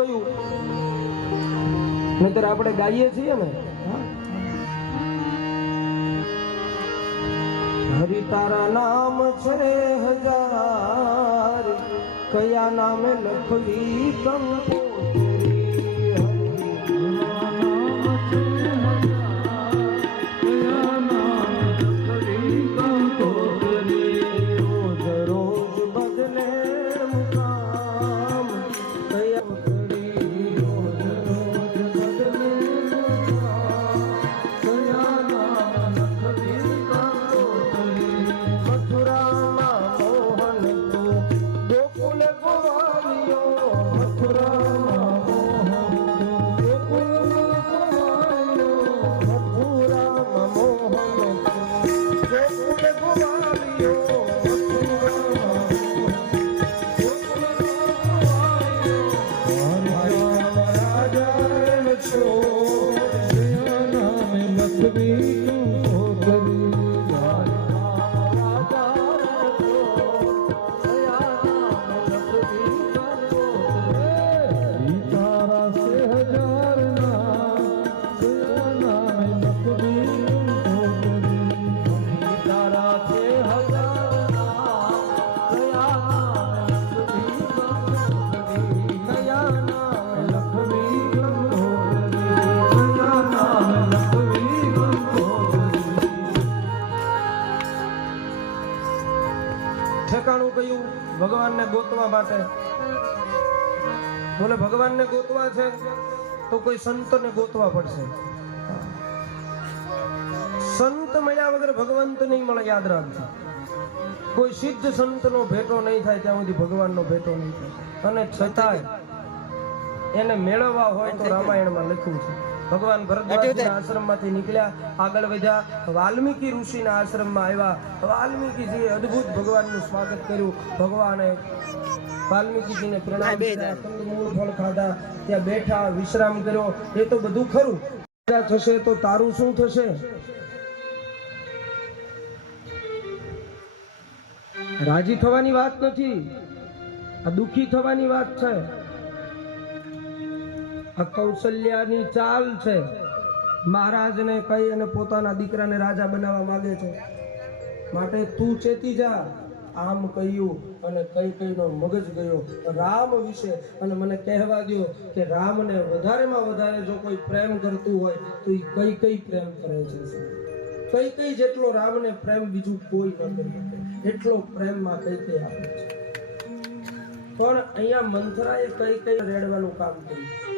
કયું? નહીતર આપણે ગાઈએ છીએ ને હરિ તારા નામ છે હજાર, કયા નામે લખવી કંકોત્રી ઠેકાણું કયું ભગવાનને ગોતવા માટે. બોલે, ભગવાનને ગોતવા છે તો કોઈ સંતને ગોતવા પડશે. સંત મળ્યા વગર ભગવંત નહીં મળે, યાદ રાખજો. કોઈ સિદ્ધ સંતનો ભેટો નહીં થાય, ત્યાં સુધી ભગવાનનો ભેટો નહીં થાય. અને છતાંય એને મેળવવા હોય તો રામાયણમાં લખ્યું છે. ભગવાન ભરદ્વાજના આશ્રમમાંથી નીકળ્યા આગળ વધ્યા વાલ્મીકી ઋષિના આશ્રમમાં આવ્યા. વાલ્મીકીજીએ અદ્ભુત ભગવાનનું સ્વાગત કર્યું. ભગવાને વાલ્મીકીજીને પ્રણામ ફળ ખાધા. ત્યાં બેઠા વિશ્રામ કર્યો. એ તો બધું ખરું. થશે તો તારું શું થશે? રાજી થવાની વાત નથી. આ દુખી થવાની વાત છે. કૌશલ્યાની ચાલ છે. મહારાજને કહી અને પોતાના દીકરાને રાજા બનાવવા માંગે છે. માટે તું ચેતી જા. આમ કહ્યું અને કઈ કઈનો મગજ ગયો રામ વિશે. અને મને કહેવા દ્યો કે રામને વધારેમાં વધારે જો કોઈ પ્રેમ કરતું હોય તો એ કઈ કઈ પ્રેમ કરે છે. કઈ કઈ જેટલો રામને પ્રેમ બીજું કોઈ ન કરી એટલો પ્રેમમાં કઈ કઈ આપે છે. પણ અહીંયા મંથરાએ કઈ કઈ રેડવાનું કામ કર્યું.